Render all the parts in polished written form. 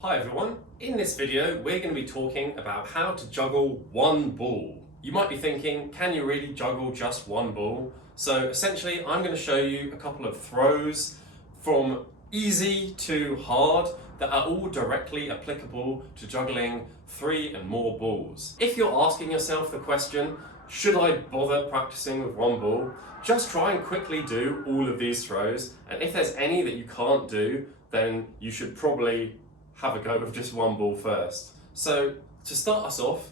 Hi everyone, in this video we're going to be talking about how to juggle one ball. You might be thinking, can you really juggle just one ball? So essentially I'm going to show you a couple of throws from easy to hard that are all directly applicable to juggling 3 and more balls. If you're asking yourself the question, should I bother practicing with one ball? Just try and quickly do all of these throws, and if there's any that you can't do, then you should probably have a go with just one ball first. So to start us off,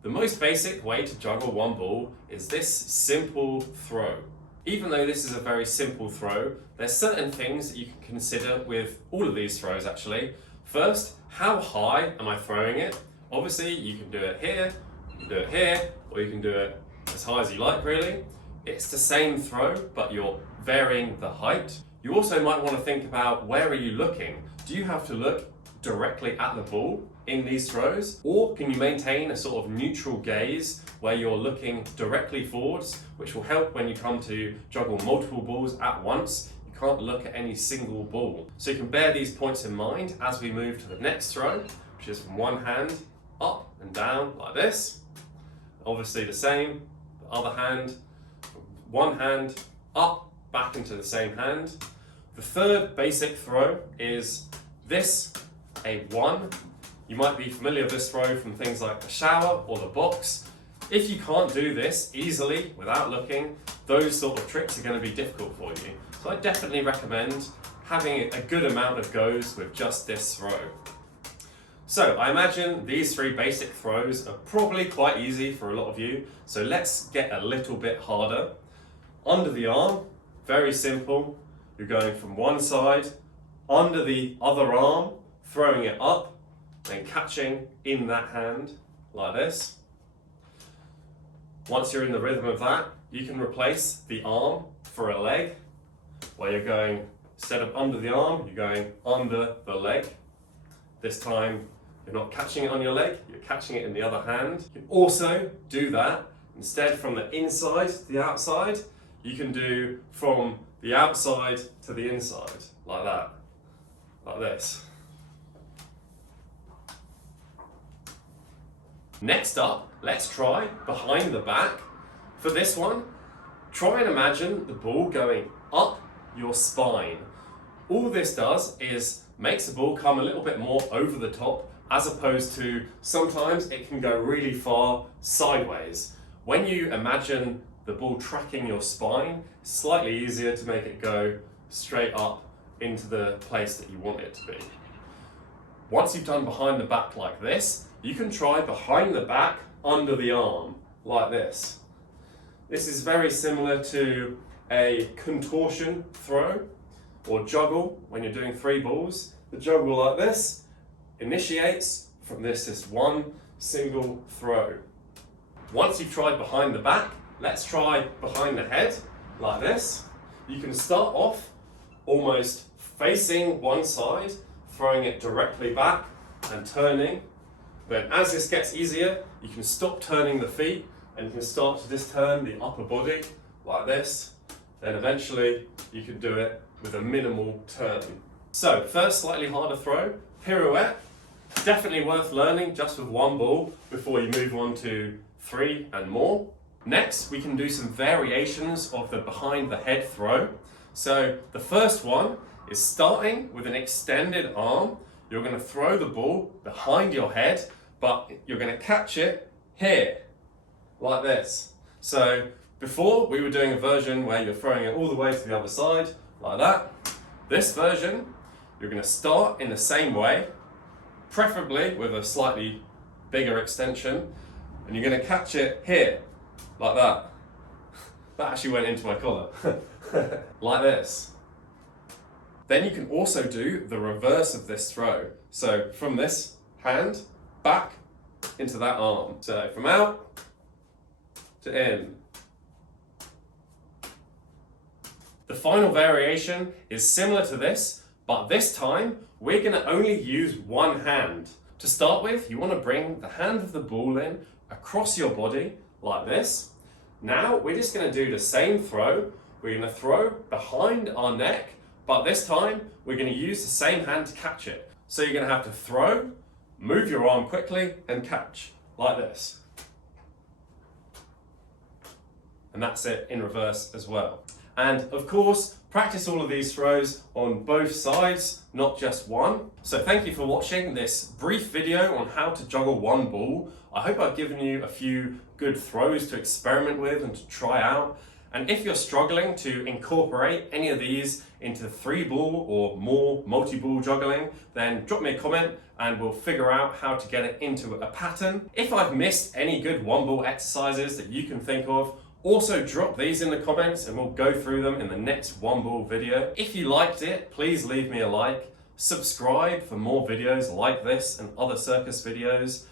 the most basic way to juggle one ball is this simple throw. Even though this is a very simple throw, there's certain things that you can consider with all of these throws actually. First, how high am I throwing it? Obviously you can do it here, you can do it here, or you can do it as high as you like really. It's the same throw, but you're varying the height. You also might want to think about, where are you looking? Do you have to look directly at the ball in these throws, or can you maintain a sort of neutral gaze where you're looking directly forwards, which will help when you come to juggle multiple balls at once. You can't look at any single ball. So you can bear these points in mind as we move to the next throw, which is from one hand up and down like this. Obviously the same, the other hand, one hand up, back into the same hand. The third basic throw is this, a 1. You might be familiar with this throw from things like the shower or the box. If you can't do this easily without looking, those sort of tricks are going to be difficult for you. So I definitely recommend having a good amount of goes with just this throw. So I imagine these 3 basic throws are probably quite easy for a lot of you. So let's get a little bit harder. Under the arm, very simple. You're going from one side, under the other arm, throwing it up, then catching in that hand, like this. Once you're in the rhythm of that, you can replace the arm for a leg, where you're going, instead of under the arm, you're going under the leg. This time, you're not catching it on your leg, you're catching it in the other hand. You can also do that, instead from the inside to the outside, you can do from the outside to the inside, like that, like this. Next up, let's try behind the back. For this one, try and imagine the ball going up your spine. All this does is makes the ball come a little bit more over the top, as opposed to sometimes it can go really far sideways. When you imagine the ball tracking your spine, it's slightly easier to make it go straight up into the place that you want it to be. Once you've done behind the back like this, you can try behind the back under the arm, like this. This is very similar to a contortion throw or juggle when you're doing 3 balls. The juggle like this initiates from this one single throw. Once you've tried behind the back, let's try behind the head, like this. You can start off almost facing one side, throwing it directly back and turning. Then as this gets easier, you can stop turning the feet and you can start to just turn the upper body like this. Then eventually you can do it with a minimal turn. So first slightly harder throw, pirouette. Definitely worth learning just with one ball before you move on to 3 and more. Next, we can do some variations of the behind the head throw. So the first one is starting with an extended arm. You're going to throw the ball behind your head, but you're going to catch it here, like this. So before we were doing a version where you're throwing it all the way to the other side, like that. This version, you're going to start in the same way, preferably with a slightly bigger extension, and you're going to catch it here, like that. That actually went into my collar, like this. Then you can also do the reverse of this throw. So from this hand, back into that arm. So from out to in. The final variation is similar to this, but this time we're going to only use one hand. To start with, you want to bring the hand of the ball in across your body like this. Now we're just going to do the same throw. We're going to throw behind our neck, but this time we're going to use the same hand to catch it. So you're going to have to throw, move your arm quickly and catch, like this. And that's it in reverse as well. And of course, practice all of these throws on both sides, not just one. So thank you for watching this brief video on how to juggle one ball. I hope I've given you a few good throws to experiment with and to try out. And if you're struggling to incorporate any of these into 3-ball or more multi-ball juggling, then drop me a comment and we'll figure out how to get it into a pattern. If I've missed any good 1-ball exercises that you can think of, also drop these in the comments and we'll go through them in the next 1-ball video. If you liked it, please leave me a like. Subscribe for more videos like this and other circus videos.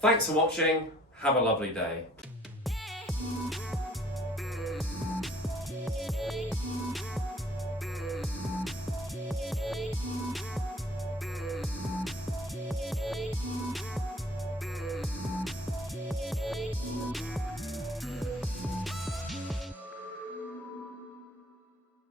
Thanks for watching. Have a lovely day.